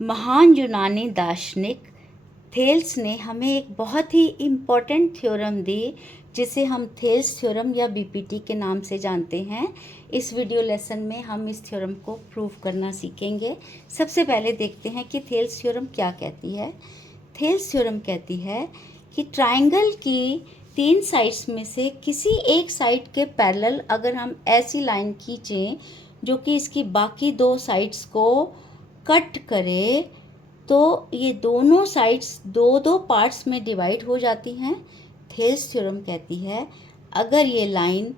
महान यूनानी दार्शनिक थेल्स ने हमें एक बहुत ही इम्पोर्टेंट थ्योरम दी, जिसे हम थेल्स थ्योरम या बीपीटी के नाम से जानते हैं। इस वीडियो लेसन में हम इस थ्योरम को प्रूव करना सीखेंगे। सबसे पहले देखते हैं कि थेल्स थ्योरम क्या कहती है। थेल्स थ्योरम कहती है कि ट्राइंगल की 3 साइड्स में से किसी एक साइड के पैरेलल अगर हम ऐसी लाइन खींचें जो कि इसकी बाकी 2 साइड्स को कट करे, तो ये दोनों साइड्स 2-2 पार्ट्स में डिवाइड हो जाती हैं। थेल्स थ्योरम कहती है अगर ये लाइन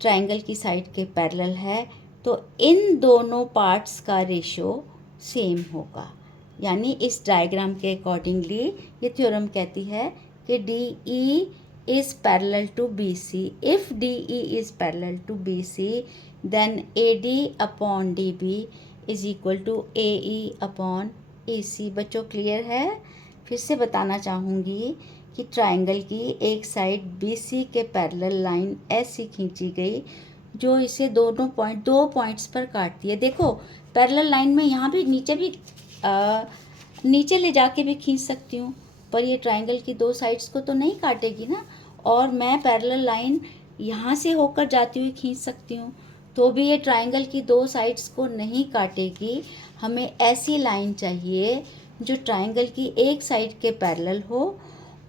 ट्रायंगल की साइड के पैरेलल है तो इन दोनों पार्ट्स का रेशियो सेम होगा। यानी इस डायग्राम के अकॉर्डिंगली ये थ्योरम कहती है कि DE is parallel to BC. If DE is parallel to BC, then AD upon DB is equal to AE upon AC। बच्चों क्लियर है? फिर से बताना चाहूँगी कि ट्रायंगल की एक साइड BC के पैरेलल लाइन ऐसी खींची गई जो इसे दो पॉइंट्स पर काटती है। देखो पैरेलल लाइन में यहाँ भी नीचे ले जाके भी खींच सकती हूँ, पर ये ट्रायंगल की 2 साइड्स को तो नहीं काटेगी ना। और मैं पैरेलल लाइन यहाँ से होकर जाती हुई खींच सकती हूँ, तो भी ये ट्रायंगल की 2 साइड्स को नहीं काटेगी। हमें ऐसी लाइन चाहिए जो ट्रायंगल की एक साइड के पैरेलल हो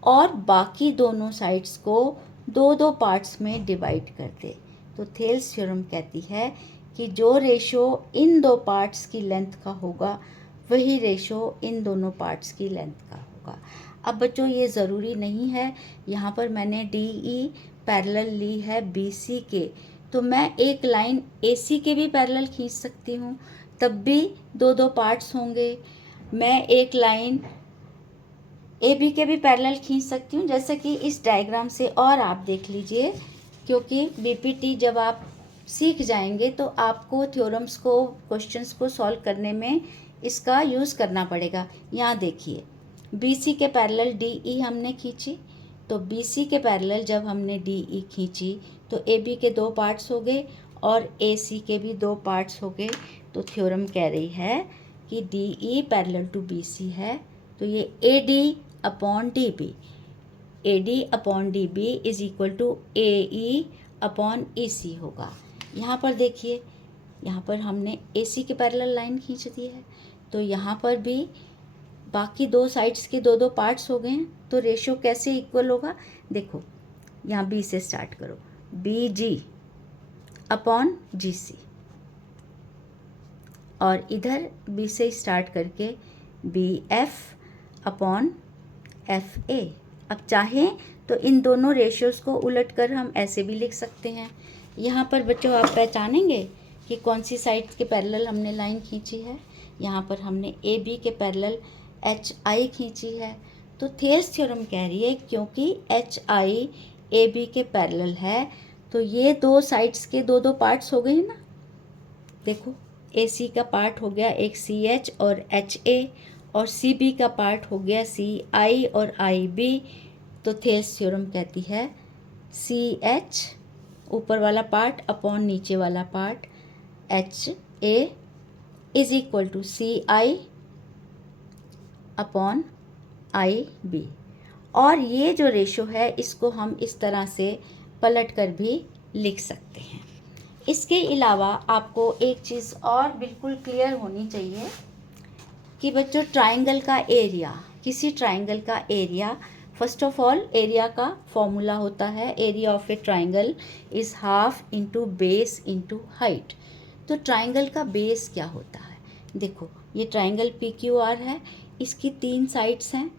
और बाकी दोनों साइड्स को 2-2 पार्ट्स में डिवाइड कर दे। तो थेल्स थ्योरम कहती है कि जो रेशो इन 2 पार्ट्स की लेंथ का होगा वही रेशो इन दोनों पार्ट्स की लेंथ का होगा। अब बच्चों ये ज़रूरी नहीं है, यहाँ पर मैंने DE पैरेलल ली है BC के, तो मैं एक लाइन AC के भी पैरेलल खींच सकती हूँ, तब भी 2-2 पार्ट्स होंगे। मैं एक लाइन AB के भी पैरेलल खींच सकती हूँ, जैसे कि इस डायग्राम से। और आप देख लीजिए, क्योंकि BPT जब आप सीख जाएंगे तो आपको थ्योरम्स को, क्वेश्चंस को सॉल्व करने में इसका यूज़ करना पड़ेगा। यहाँ देखिए, BC के पैरेलल DE हमने खींची, तो BC के पैरेलल जब हमने DE खींची तो AB के 2 पार्ट्स हो गए और AC के भी 2 पार्ट्स हो गए। तो थ्योरम कह रही है कि DE पैरेलल टू BC है, तो ये AD upon DB, AD upon DB is equal to AE upon EC होगा। यहाँ पर देखिए, यहाँ पर हमने AC के पैरेलल लाइन खींच दी है, तो यहाँ पर भी बाकी 2 साइड्स के 2-2 पार्ट्स हो गए हैं, तो रेशियो कैसे इक्वल होगा। देखो यहाँ B से स्टार्ट करो, BG अपॉन GC, और इधर B से स्टार्ट करके BF अपॉन FA। अब चाहें तो इन दोनों रेशियोज़ को उलट कर हम ऐसे भी लिख सकते हैं। यहाँ पर बच्चों आप पहचानेंगे कि कौन सी साइड के पैरेलल हमने लाइन खींची है। यहाँ पर हमने AB के पैरेलल HI खींची है। तो थेल्स थ्योरम कह रही है क्योंकि HI AB के पैरेलल है, तो ये 2 साइड्स के 2-2 पार्ट्स हो गए ना। देखो AC का पार्ट हो गया एक CH और HA, और CB का पार्ट हो गया CI और IB। तो थेल्स थ्योरम कहती है CH ऊपर वाला पार्ट अपॉन नीचे वाला part HA is equal to CI upon IB। और ये जो रेशो है इसको हम इस तरह से पलट कर भी लिख सकते हैं। इसके अलावा आपको एक चीज़ और बिल्कुल क्लियर होनी चाहिए कि बच्चों ट्राइंगल का एरिया, किसी ट्राइंगल का area, first of all area का फॉर्मूला होता है, area of A triangle is half into base into height. तो ट्राइंगल का बेस क्या होता है। देखो ये ट्राइंगल PQR है, इसकी 3 साइड्स हैं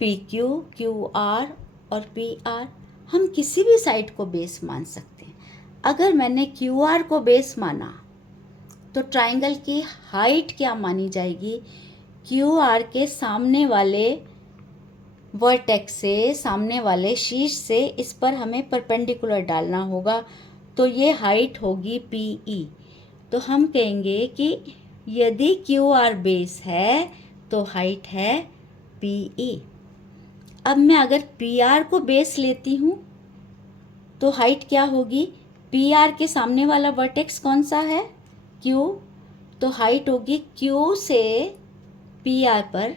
PQ, QR और PR। हम किसी भी साइड को बेस मान सकते हैं। अगर मैंने QR को बेस माना तो ट्राइंगल की हाइट क्या मानी जाएगी, QR के सामने वाले वर्टेक्स से, सामने वाले शीर्ष से इस पर हमें परपेंडिकुलर डालना होगा, तो ये हाइट होगी PE। तो हम कहेंगे कि यदि QR बेस है तो हाइट है PE। अब मैं अगर PR को बेस लेती हूँ तो हाइट क्या होगी, PR के सामने वाला वर्टेक्स कौन सा है, Q, तो हाइट होगी क्यू से पी आर पर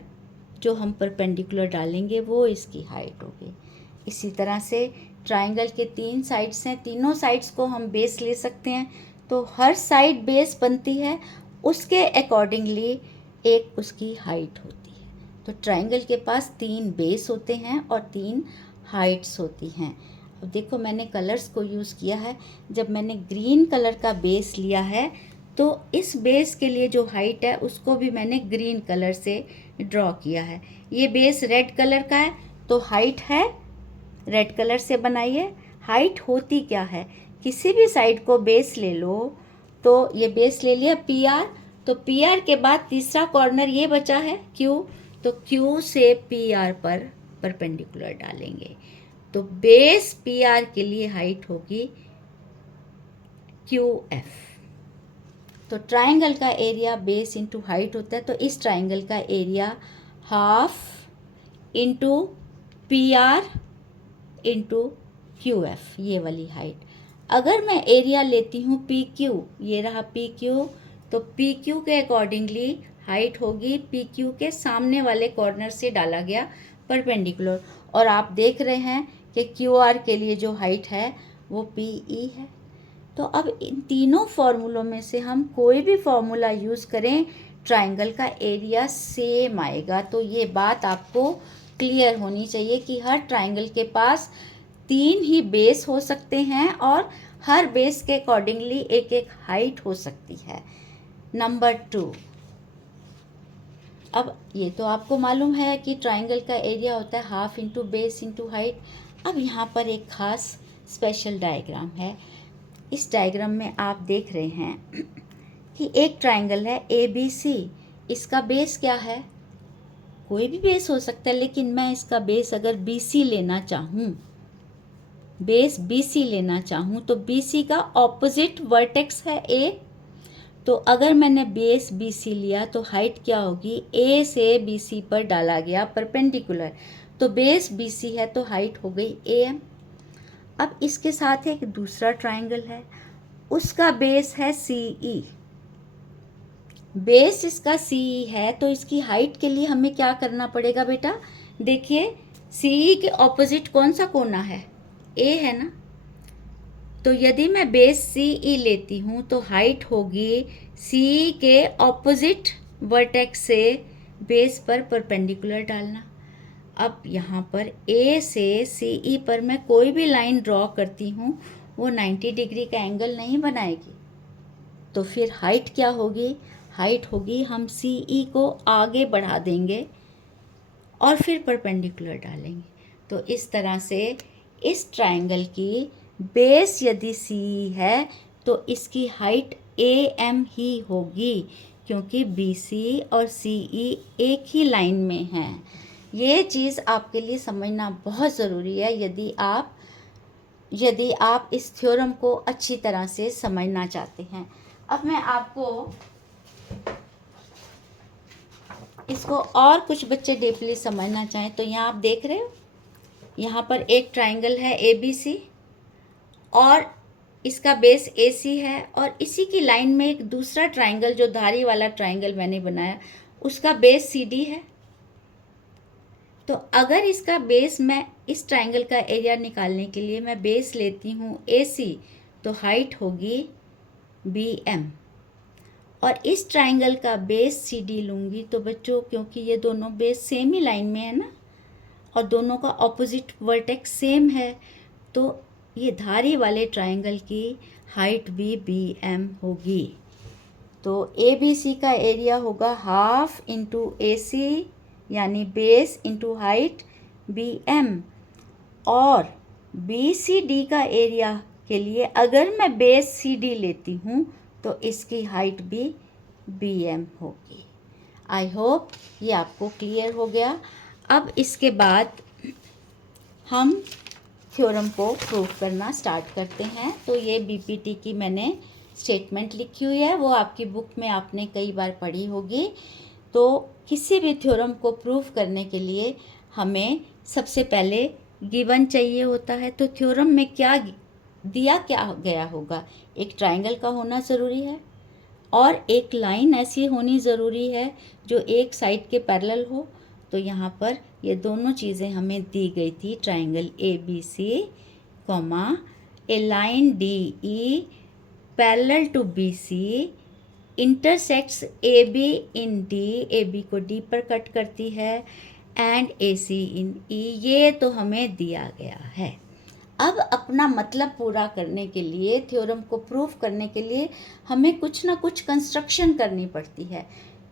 जो हम परपेंडिकुलर डालेंगे वो इसकी हाइट होगी। इसी तरह से ट्राइंगल के 3 साइड्स हैं, तीनों साइड्स को हम बेस ले सकते हैं। तो हर साइड बेस बनती है, उसके अकॉर्डिंगली एक उसकी हाइट होती है। तो ट्राइंगल के पास 3 बेस होते हैं और 3 हाइट्स होती हैं। अब देखो मैंने कलर्स को यूज़ किया है। जब मैंने ग्रीन कलर का बेस लिया है तो इस बेस के लिए जो हाइट है उसको भी मैंने ग्रीन कलर से ड्रॉ किया है। ये बेस रेड कलर का है तो हाइट है रेड कलर से बनाइए। हाइट होती क्या है, किसी भी साइड को बेस ले लो। तो ये बेस ले लिया पी आर, तो पी आर के बाद तीसरा कॉर्नर ये बचा है क्यू, तो क्यू से पी आर पर परपेंडिकुलर डालेंगे। तो बेस पी आर के लिए हाइट होगी क्यू एफ। तो ट्राइंगल का एरिया बेस इंटू हाइट होता है, तो इस ट्राइंगल का area half into P R into Q F, ये वाली हाइट। अगर मैं एरिया लेती हूँ पी क्यू, ये रहा पी क्यू, तो पी क्यू के अकॉर्डिंगली हाइट होगी पी क्यू के सामने वाले कॉर्नर से डाला गया परपेंडिकुलर। और आप देख रहे हैं कि क्यू आर के लिए जो हाइट है वो पी ई है। तो अब इन तीनों फार्मूलों में से हम कोई भी फार्मूला यूज़ करें, ट्राइंगल का एरिया सेम आएगा। तो ये बात आपको क्लियर होनी चाहिए कि हर ट्राइंगल के पास 3 ही बेस हो सकते हैं और हर बेस के अकॉर्डिंगली एक एक हाइट हो सकती है। नंबर 2, अब ये तो आपको मालूम है कि ट्राइंगल का एरिया होता है half into base into height. अब यहाँ पर एक ख़ास स्पेशल डायग्राम है। इस डायग्राम में आप देख रहे हैं कि एक ट्राइंगल है ए बी सी। इसका बेस क्या है, कोई भी बेस हो सकता है, लेकिन मैं इसका बेस अगर बी सी लेना चाहूँ, बेस बी सी लेना चाहूँ, तो बी सी का ऑपोजिट वर्टेक्स है ए। तो अगर मैंने बेस बी सी लिया तो हाइट क्या होगी, ए से बी सी पर डाला गया परपेंडिकुलर। तो बेस बी सी है तो हाइट हो गई ए एम। अब इसके साथ एक दूसरा ट्राइंगल है, उसका बेस है सी ई। बेस इसका सी ई है तो इसकी हाइट के लिए हमें क्या करना पड़ेगा बेटा, देखिए सी ई के ऑपोजिट कौन सा कोना है, ए है ना। तो यदि मैं बेस सी ई लेती हूँ तो हाइट होगी सी ई के ऑपोजिट वर्टेक्स से बेस पर परपेंडिकुलर डालना। अब यहाँ पर ए से सी ई पर मैं कोई भी लाइन ड्रॉ करती हूँ वो 90 डिग्री का एंगल नहीं बनाएगी। तो फिर हाइट क्या होगी, हाइट होगी हम सी ई को आगे बढ़ा देंगे और फिर परपेंडिकुलर डालेंगे। तो इस तरह से इस ट्राइंगल की बेस यदि सी है तो इसकी हाइट ए एम ही होगी, क्योंकि बी सी और सी ई एक ही लाइन में हैं। ये चीज़ आपके लिए समझना बहुत ज़रूरी है यदि आप इस थ्योरम को अच्छी तरह से समझना चाहते हैं। अब मैं आपको इसको और कुछ बच्चे डीपली समझना चाहें तो यहाँ आप देख रहे हो, यहाँ पर एक ट्राइंगल है ए बी सी और इसका बेस ए सी है, और इसी की लाइन में एक दूसरा ट्राइंगल जो धारी वाला ट्राइंगल मैंने बनाया उसका बेस सी डी है। तो अगर इसका बेस, मैं इस ट्राइंगल का एरिया निकालने के लिए मैं बेस लेती हूँ ए सी, तो हाइट होगी बी एम, और इस ट्राइंगल का बेस सी डी लूँगी। तो बच्चों क्योंकि ये दोनों बेस सेम ही लाइन में है ना और दोनों का ऑपोजिट वर्टेक्स सेम है, तो ये धारी वाले ट्राइंगल की हाइट भी बी एम होगी। तो ए बी सी का एरिया होगा हाफ इंटू ए सी यानी base into height B M, और बी सी डी का एरिया के लिए अगर मैं बेस सी डी लेती हूँ तो इसकी हाइट भी बी एम होगी। आई होप ये आपको क्लियर हो गया। अब इसके बाद हम थ्योरम को प्रूव करना स्टार्ट करते हैं। तो ये बीपीटी की मैंने स्टेटमेंट लिखी हुई है, वो आपकी बुक में आपने कई बार पढ़ी होगी। तो किसी भी थ्योरम को प्रूव करने के लिए हमें सबसे पहले गिवन चाहिए होता है। तो थ्योरम में क्या दिया क्या गया होगा, एक ट्राइंगल का होना ज़रूरी है और एक लाइन ऐसी होनी ज़रूरी है जो एक साइड के पैरेलल हो। तो यहाँ पर ये दोनों चीज़ें हमें दी गई थी, triangle ABC, comma A line DE parallel to BC intersects AB in D, AB को D पर कट करती है, एंड AC इन E। ये तो हमें दिया गया है। अब अपना मतलब पूरा करने के लिए, थ्योरम को प्रूव करने के लिए हमें कुछ ना कुछ कंस्ट्रक्शन करनी पड़ती है।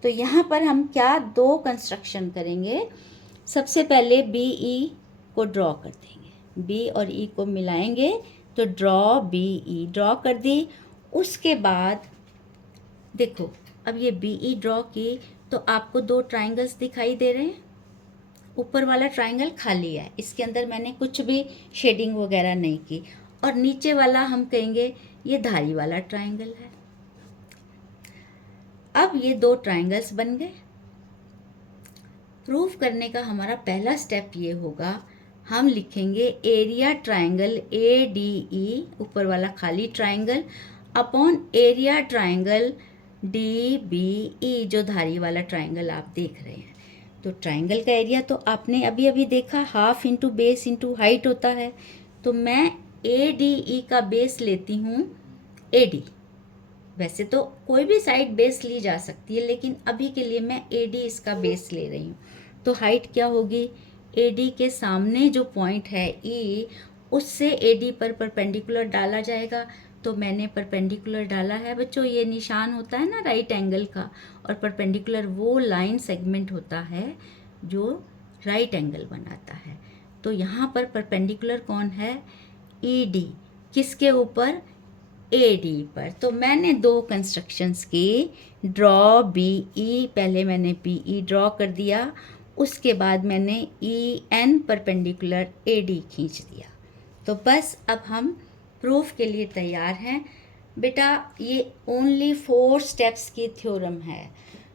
तो यहाँ पर हम क्या दो कंस्ट्रक्शन करेंगे। सबसे पहले BE को ड्रॉ कर देंगे, B और E को मिलाएंगे तो ड्रॉ BE, ड्रॉ कर दी। उसके बाद देखो, अब ये BE ड्रॉ की तो आपको दो ट्राइंगल्स दिखाई दे रहे हैं। ऊपर वाला ट्राइंगल खाली है, इसके अंदर मैंने कुछ भी शेडिंग वगैरह नहीं की, और नीचे वाला हम कहेंगे ये धारी वाला ट्राइंगल है। अब ये दो ट्राइंगल्स बन गए। प्रूफ करने का हमारा पहला स्टेप ये होगा, हम लिखेंगे एरिया ट्राइंगल ADE, ऊपर वाला खाली triangle, upon area triangle DBE, जो धारी वाला ट्राइंगल आप देख रहे हैं। तो ट्राइंगल का एरिया तो आपने अभी अभी देखा, half into base into height होता है। तो मैं ADE का बेस लेती हूँ AD। वैसे तो कोई भी साइड बेस ली जा सकती है, लेकिन अभी के लिए मैं AD इसका बेस ले रही हूँ। तो हाइट क्या होगी, AD के सामने जो पॉइंट है E, उससे AD पर परपेंडिकुलर डाला जाएगा। तो मैंने परपेंडिकुलर डाला है बच्चों, ये निशान होता है ना राइट एंगल का, और परपेंडिकुलर वो लाइन सेगमेंट होता है जो राइट एंगल बनाता है। तो यहाँ पर परपेंडिकुलर कौन है, ED, किसके ऊपर, AD पर। तो मैंने दो कंस्ट्रक्शंस की, ड्रॉ BE, पहले मैंने PE ड्रॉ कर दिया, उसके बाद मैंने EN परपेंडिकुलर AD खींच दिया। तो बस अब हम प्रूफ के लिए तैयार हैं। बेटा ये ओनली 4 स्टेप्स की थ्योरम है।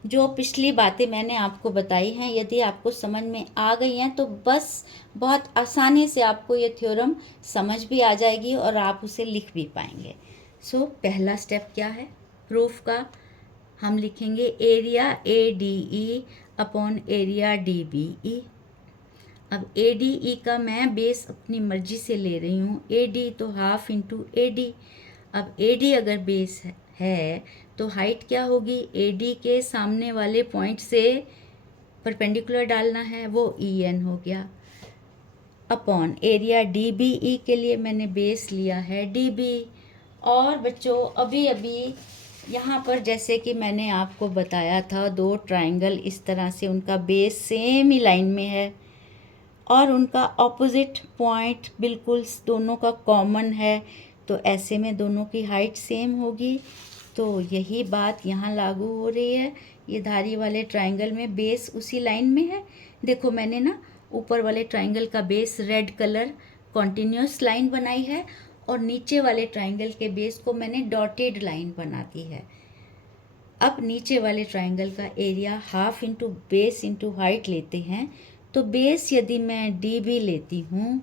जो पिछली बातें मैंने आपको बताई हैं, यदि आपको समझ में आ गई हैं तो बस बहुत आसानी से आपको ये थ्योरम समझ भी आ जाएगी और आप उसे लिख भी पाएंगे। सो पहला स्टेप क्या है प्रूफ का, हम लिखेंगे area ADE upon area DBE। अब ADE का मैं बेस अपनी मर्जी से ले रही हूँ, AD तो हाफ इंटू AD। अब AD अगर बेस है तो हाइट क्या होगी, AD के सामने वाले पॉइंट से परपेंडिकुलर डालना है, वो EN हो गया, अपॉन एरिया DBE के लिए मैंने बेस लिया है DB। और बच्चों अभी अभी यहाँ पर जैसे कि मैंने आपको बताया था, दो ट्राइंगल इस तरह से उनका बेस सेम ही लाइन में है और उनका ऑपोजिट पॉइंट बिल्कुल दोनों का कॉमन है, तो ऐसे में दोनों की हाइट सेम होगी। तो यही बात यहाँ लागू हो रही है। ये धारी वाले ट्राइंगल में बेस उसी लाइन में है। देखो मैंने ना ऊपर वाले ट्राइंगल का base red colour continuous line बनाई है, और नीचे वाले ट्राइंगल के बेस को मैंने डॉटेड लाइन बना दी है। अब नीचे वाले ट्राइंगल का area half into base into height लेते हैं। तो बेस यदि मैं DB लेती हूँ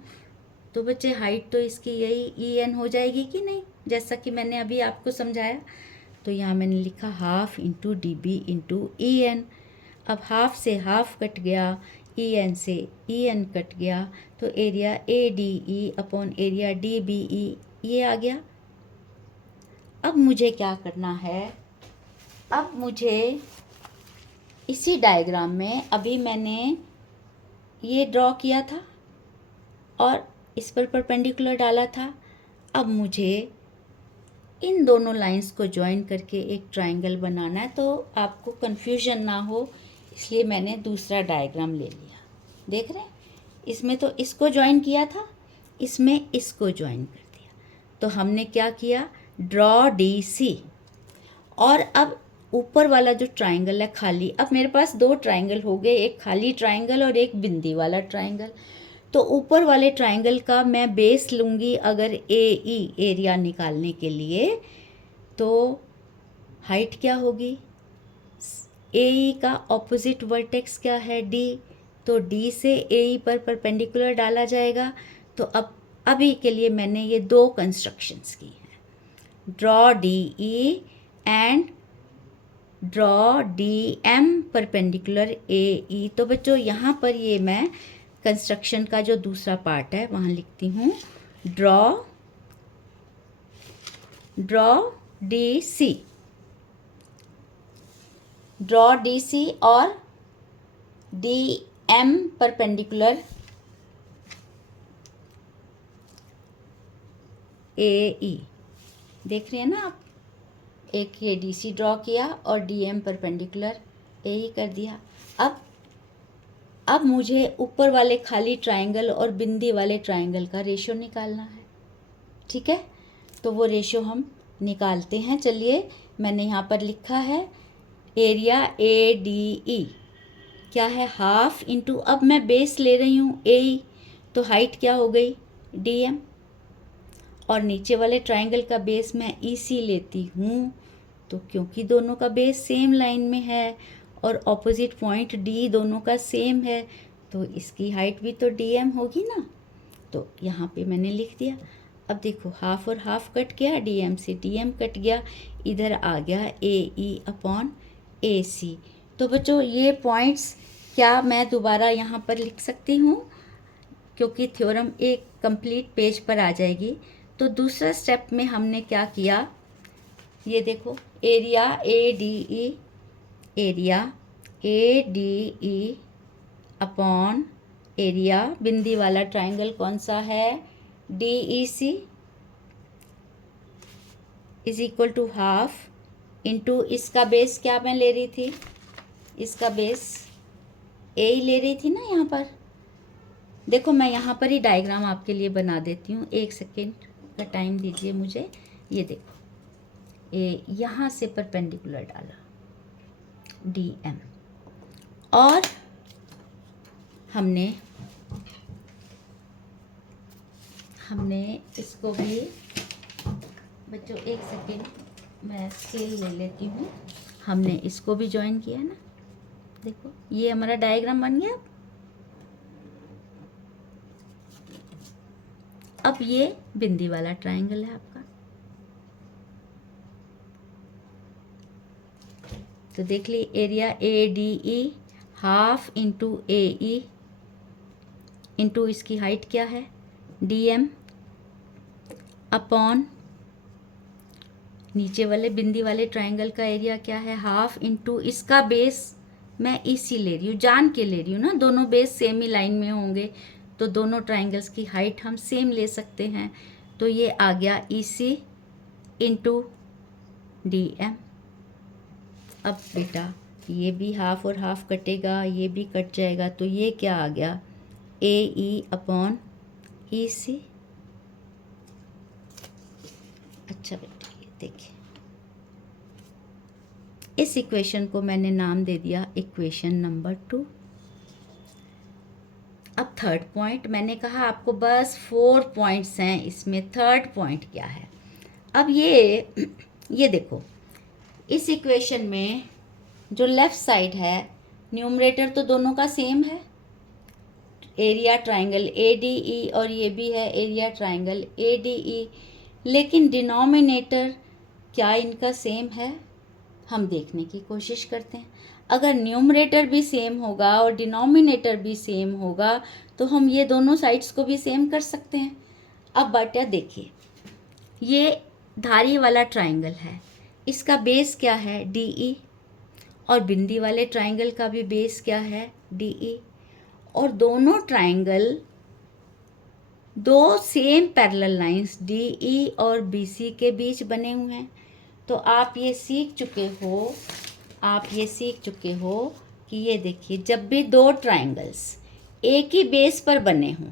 तो बच्चे हाइट तो इसकी यही EN हो जाएगी कि नहीं, जैसा कि मैंने अभी आपको समझाया। तो यहाँ मैंने लिखा half into DB into EN। अब हाफ से हाफ कट गया, EN से EN कट गया, तो area ADE upon area DBE ये आ गया। अब मुझे क्या करना है, अब मुझे इसी डायग्राम में अभी मैंने ये ड्रॉ किया था और इस पर परपेंडिकुलर डाला था। अब मुझे इन दोनों लाइंस को ज्वाइन करके एक ट्राइंगल बनाना है, तो आपको कन्फ्यूजन ना हो इसलिए मैंने दूसरा डायग्राम ले लिया। देख रहे हैं, इसमें तो इसको ज्वाइन किया था, इसमें इसको ज्वाइन कर दिया। तो हमने क्या किया, ड्रॉ DC, और अब ऊपर वाला जो ट्राइंगल है खाली, अब मेरे पास दो ट्राइंगल हो गए, एक खाली ट्राइंगल और एक बिंदी वाला ट्राइंगल। तो ऊपर वाले ट्राइंगल का मैं बेस लूँगी अगर AE एरिया निकालने के लिए, तो हाइट क्या होगी, AE का ऑपोजिट वर्टेक्स क्या है D, तो D से AE पर परपेंडिकुलर डाला जाएगा। तो अब अभी के लिए मैंने ये दो कंस्ट्रक्शंस की हैं, draw DE and draw D M perpendicular A E. तो बच्चों यहाँ पर ये मैं कंस्ट्रक्शन का जो दूसरा पार्ट है वहाँ लिखती हूँ draw D C, draw D C और D M perpendicular A E. देख रहे हैं ना आप, एक ये डी सी ड्रॉ किया और डी एम परपेंडिकुलर ए ई कर दिया। अब मुझे ऊपर वाले खाली ट्रायंगल और बिंदी वाले ट्रायंगल का रेशो निकालना है। ठीक है, तो वो रेशो हम निकालते हैं। चलिए, मैंने यहाँ पर लिखा है एरिया ए डी ई क्या है, हाफ इंटू, अब मैं बेस ले रही हूँ ए ई, तो हाइट क्या हो गई डी एम, और नीचे वाले ट्रायंगल का बेस मैं ई सी लेती हूँ। तो क्योंकि दोनों का बेस सेम लाइन में है और ऑपोजिट पॉइंट डी दोनों का सेम है, तो इसकी हाइट भी तो डी एम होगी ना। तो यहाँ पे मैंने लिख दिया। अब देखो, हाफ और हाफ कट गया, डी एम से डी एम कट गया, इधर आ गया ए ई अपॉन ए सी। तो बच्चों ये पॉइंट्स क्या मैं दोबारा यहाँ पर लिख सकती हूँ, क्योंकि थ्योरम एक कंप्लीट पेज पर आ जाएगी। तो दूसरा स्टेप में हमने क्या किया, ये देखो, area A D E, area A D E upon area बिंदी वाला ट्रायंगल कौन सा है, D E C, is equal to half into इसका बेस क्या मैं ले रही थी, इसका बेस ए ही ले रही थी ना। यहाँ पर देखो, मैं यहाँ पर ही डायग्राम आपके लिए बना देती हूँ, 1 सेकेंड का टाइम दीजिए मुझे। ये देखो, ए यहाँ से परपेंडिकुलर डाला डी एम, और हमने इसको भी, बच्चों 1 सेकेंड मैं स्केल ले लेती हूँ, हमने इसको भी ज्वाइन किया ना। देखो, ये हमारा डायग्राम बन गया। अब ये बिंदी वाला ट्रायंगल है आपका। तो देख ली, area A D E half into A E into इसकी हाइट क्या है डी एम अपॉन नीचे वाले बिंदी वाले ट्रायंगल का एरिया क्या है, हाफ इंटू इसका बेस मैं इसी ले रही हूँ, जान के ले रही हूँ ना, दोनों बेस सेम ही लाइन में होंगे तो दोनों ट्रायंगल्स की हाइट हम सेम ले सकते हैं। तो ये आ गया ई सी इंटू डी एम। अब बेटा ये भी हाफ और हाफ कटेगा, ये भी कट जाएगा, तो ये क्या आ गया, ए ई अपॉन ई सी। अच्छा बेटा, ये देखिए, इस इक्वेशन को मैंने नाम दे दिया इक्वेशन नंबर 2। अब थर्ड पॉइंट, मैंने कहा आपको बस 4 पॉइंट्स हैं इसमें, थर्ड पॉइंट क्या है। अब ये देखो, इस इक्वेशन में जो लेफ़्ट साइड है, न्यूमरेटर तो दोनों का सेम है, एरिया ट्रायंगल ए डी ई, और ये भी है एरिया ट्रायंगल ए डी ई, लेकिन डिनोमिनेटर क्या इनका सेम है, हम देखने की कोशिश करते हैं। अगर न्यूमरेटर भी सेम होगा और डिनोमिनेटर भी सेम होगा तो हम ये दोनों साइड्स को भी सेम कर सकते हैं। अब बेटा देखिए, ये धारी वाला ट्रायंगल है, इसका बेस क्या है डी ई, और बिंदी वाले ट्रायंगल का भी बेस क्या है डी ई, और दोनों ट्रायंगल दो same parallel lines D E और बी सी के बीच बने हुए हैं। तो आप ये सीख चुके हो कि ये देखिए, जब भी दो ट्रायंगल्स एक ही बेस पर बने हों,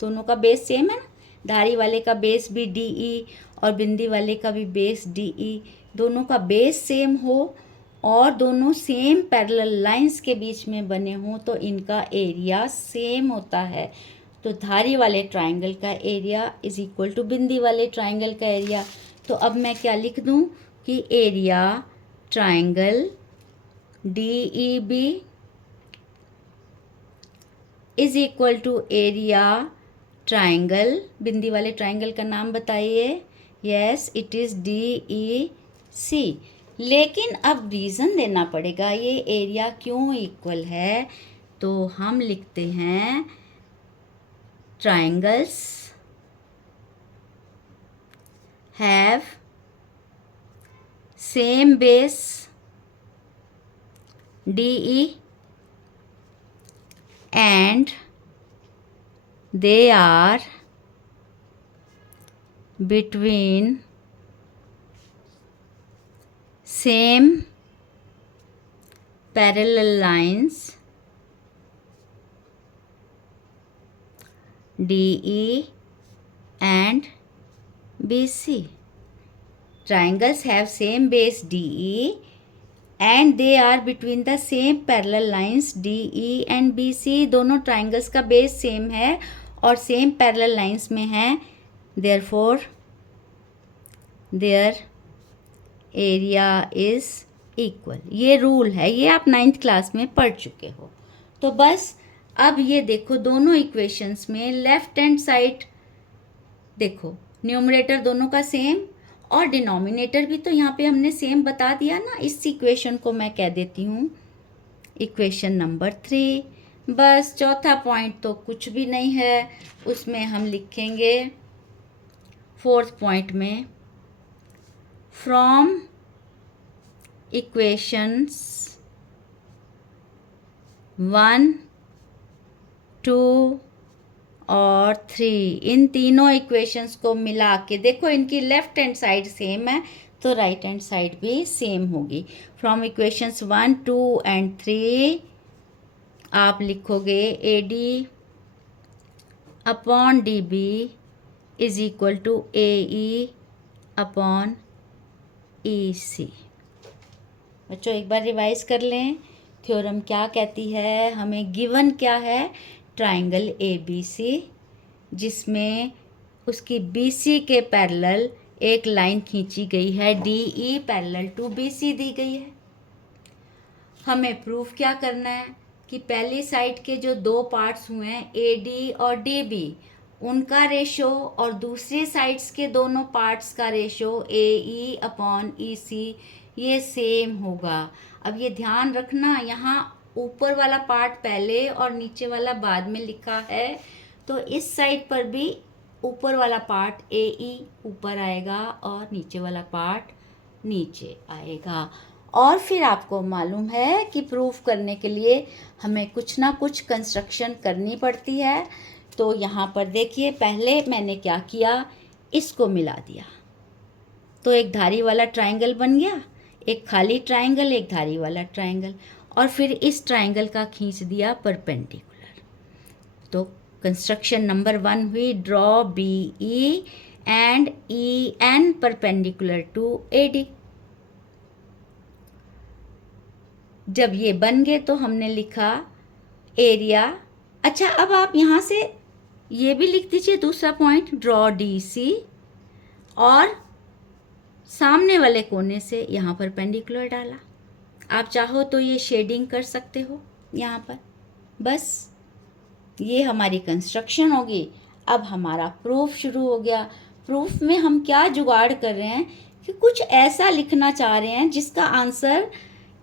दोनों का बेस सेम है ना, धारी वाले का बेस भी डी ई और बिंदी वाले का भी बेस डी ई, दोनों का बेस सेम हो और दोनों सेम पैरेलल लाइंस के बीच में बने हों, तो इनका एरिया सेम होता है। तो धारी वाले ट्रायंगल का एरिया इज इक्वल टू बिंदी वाले ट्रायंगल का एरिया। तो अब मैं क्या लिख दूं कि area triangle D E B is equal to area triangle, बिंदी वाले ट्रायंगल का नाम बताइए, yes it is D E C. लेकिन अब रीज़न देना पड़ेगा ये एरिया क्यों इक्वल है। तो हम लिखते हैं triangles have same base DE and they are between same parallel lines DE and BC. Triangles have same base DE and they are between the same parallel lines DE and BC. दोनों triangles का base same है और same parallel lines में है, therefore their area is equal. ये rule है, ये आप 9th क्लास में पढ़ चुके हो। तो बस अब ये देखो दोनों इक्वेशंस में लेफ्ट हैंड साइड देखो, न्यूमरेटर दोनों का सेम और डिनोमिनेटर भी तो यहाँ पे हमने सेम बता दिया ना। इस इक्वेशन को मैं कह देती हूँ इक्वेशन नंबर 3। बस चौथा पॉइंट तो कुछ भी नहीं है, उसमें हम लिखेंगे 4th पॉइंट में फ्रॉम इक्वेशंस 1, 2 और 3, इन तीनों इक्वेशंस को मिला के देखो, इनकी लेफ्ट हैंड साइड सेम है तो राइट हैंड साइड भी सेम होगी। फ्रॉम इक्वेशंस 1, 2 एंड 3 आप लिखोगे AD upon DB is equal to AE upon EC। बच्चों एक बार रिवाइज कर लें, थ्योरम क्या कहती है, हमें गिवन क्या है, ट्राइंगल ABC जिसमें उसकी BC के पैरेलल एक लाइन खींची गई है, DE पैरेलल टू BC दी गई है। हमें प्रूफ क्या करना है कि पहली साइड के जो दो पार्ट्स हुए हैं AD और DB, उनका रेशो और दूसरी साइड्स के दोनों पार्ट्स का रेशो AE अपॉन EC ये सेम होगा। अब ये ध्यान रखना, यहाँ ऊपर वाला पार्ट पहले और नीचे वाला बाद में लिखा है, तो इस साइड पर भी ऊपर वाला पार्ट AE ऊपर आएगा और नीचे वाला पार्ट नीचे आएगा। और फिर आपको मालूम है कि प्रूफ करने के लिए हमें कुछ ना कुछ कंस्ट्रक्शन करनी पड़ती है। तो यहाँ पर देखिए, पहले मैंने क्या किया, इसको मिला दिया तो एक धारी वाला ट्राइंगल बन गया, एक खाली ट्राइंगल, एक धारी वाला ट्राइंगल, और फिर इस ट्राइंगल का खींच दिया परपेंडिकुलर। तो कंस्ट्रक्शन नंबर 1 हुई, draw BE and EN perpendicular to AD। जब ये बन गए तो हमने लिखा एरिया। अच्छा, अब आप यहाँ से ये भी लिख दीजिए दूसरा पॉइंट, ड्रॉ DC और सामने वाले कोने से यहाँ परपेंडिकुलर डाला। आप चाहो तो ये शेडिंग कर सकते हो यहाँ पर। बस ये हमारी कंस्ट्रक्शन होगी। अब हमारा प्रूफ शुरू हो गया। प्रूफ में हम क्या जुगाड़ कर रहे हैं कि कुछ ऐसा लिखना चाह रहे हैं जिसका आंसर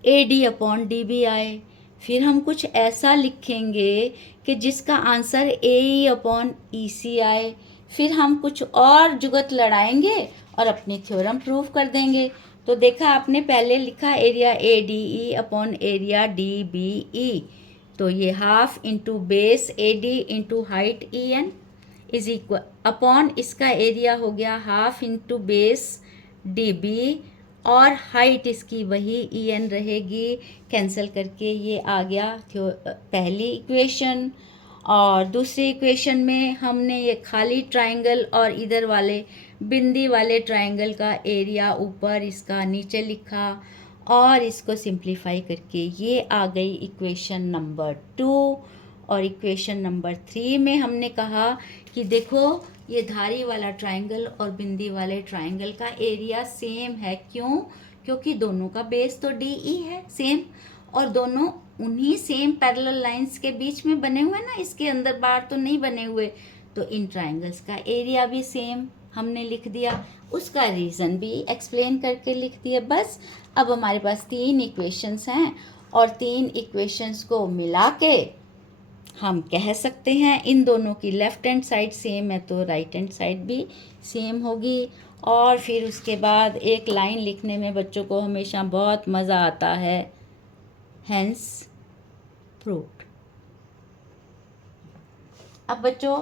AD अपॉन DB आए। फिर हम कुछ ऐसा लिखेंगे कि जिसका आंसर AE अपॉन EC आए। फिर हम कुछ और जुगत लड़ाएंगे और अपनी थ्योरम प्रूव कर देंगे। तो देखा आपने, पहले लिखा area ADE upon area DBE, तो ये half into base AD into height EN is equal upon इसका एरिया हो गया हाफ इंटू बेस DB और हाइट इसकी वही EN रहेगी। कैंसिल करके ये आ गया पहली इक्वेशन। और दूसरी इक्वेशन में हमने ये खाली ट्राइंगल और इधर वाले बिंदी वाले ट्राइंगल का एरिया ऊपर, इसका नीचे लिखा और इसको सिंप्लीफाई करके ये आ गई इक्वेशन नंबर 2। और इक्वेशन नंबर 3 में हमने कहा कि देखो ये धारी वाला ट्राइंगल और बिंदी वाले ट्राइंगल का एरिया सेम है। क्यों? क्योंकि दोनों का बेस तो DE है सेम, और दोनों उन्हीं सेम पैरेलल लाइंस के बीच में बने हुए ना, इसके अंदर बाहर तो नहीं बने हुए। तो इन ट्राइंगल्स का एरिया भी सेम हमने लिख दिया, उसका रीज़न भी एक्सप्लेन करके लिख दिया। बस अब हमारे पास 3 इक्वेशंस हैं और 3 इक्वेशंस को मिला के हम कह सकते हैं इन दोनों की लेफ़्ट हैंड साइड सेम है तो राइट हैंड साइड भी सेम होगी। और फिर उसके बाद एक लाइन लिखने में बच्चों को हमेशा बहुत मज़ा आता है, हेंस प्रूव्ड। अब बच्चों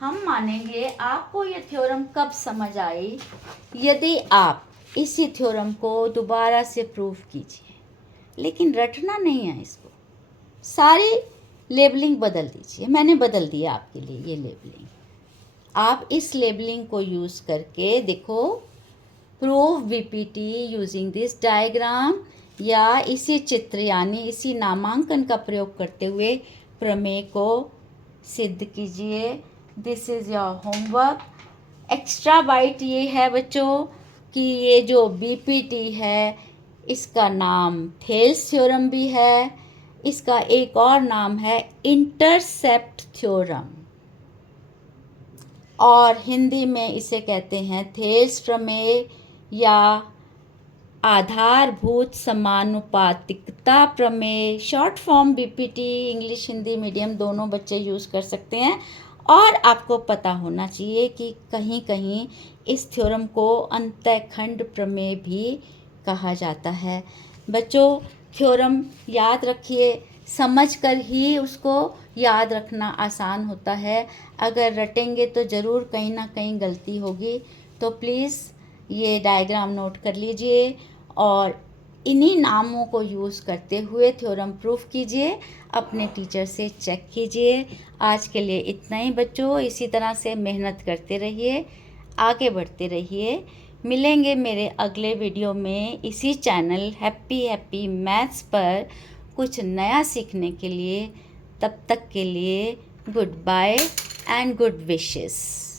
हम मानेंगे आपको ये थ्योरम कब समझ आई, यदि आप इसी थ्योरम को दोबारा से प्रूव कीजिए, लेकिन रटना नहीं है इसको, सारी लेबलिंग बदल दीजिए। मैंने बदल दिया आपके लिए ये लेबलिंग। आप इस लेबलिंग को यूज़ करके देखो, prove BPT using this diagram, या इसी चित्र यानी इसी नामांकन का प्रयोग करते हुए प्रमेय को सिद्ध कीजिए। This is your homework. Extra bite ये है बच्चों कि ये जो बीपीटी है इसका नाम थेल्स थ्योरम भी है, इसका एक और नाम है इंटरसेप्ट थ्योरम, और हिंदी में इसे कहते हैं थेल्स प्रमेय या आधारभूत समानुपातिकता प्रमेय। Short form BPT English Hindi medium दोनों बच्चे यूज़ कर सकते हैं। और आपको पता होना चाहिए कि कहीं कहीं इस थ्योरम को अंतःखंड प्रमेय भी कहा जाता है। बच्चों थ्योरम याद रखिए, समझ कर ही उसको याद रखना आसान होता है। अगर रटेंगे तो ज़रूर कहीं ना कहीं गलती होगी। तो प्लीज़ ये डायग्राम नोट कर लीजिए और इन्हीं नामों को यूज़ करते हुए थ्योरम प्रूफ कीजिए, अपने टीचर से चेक कीजिए। आज के लिए इतना ही बच्चों, इसी तरह से मेहनत करते रहिए, आगे बढ़ते रहिए। मिलेंगे मेरे अगले वीडियो में इसी चैनल हैप्पी मैथ्स पर कुछ नया सीखने के लिए। तब तक के लिए goodbye and good wishes.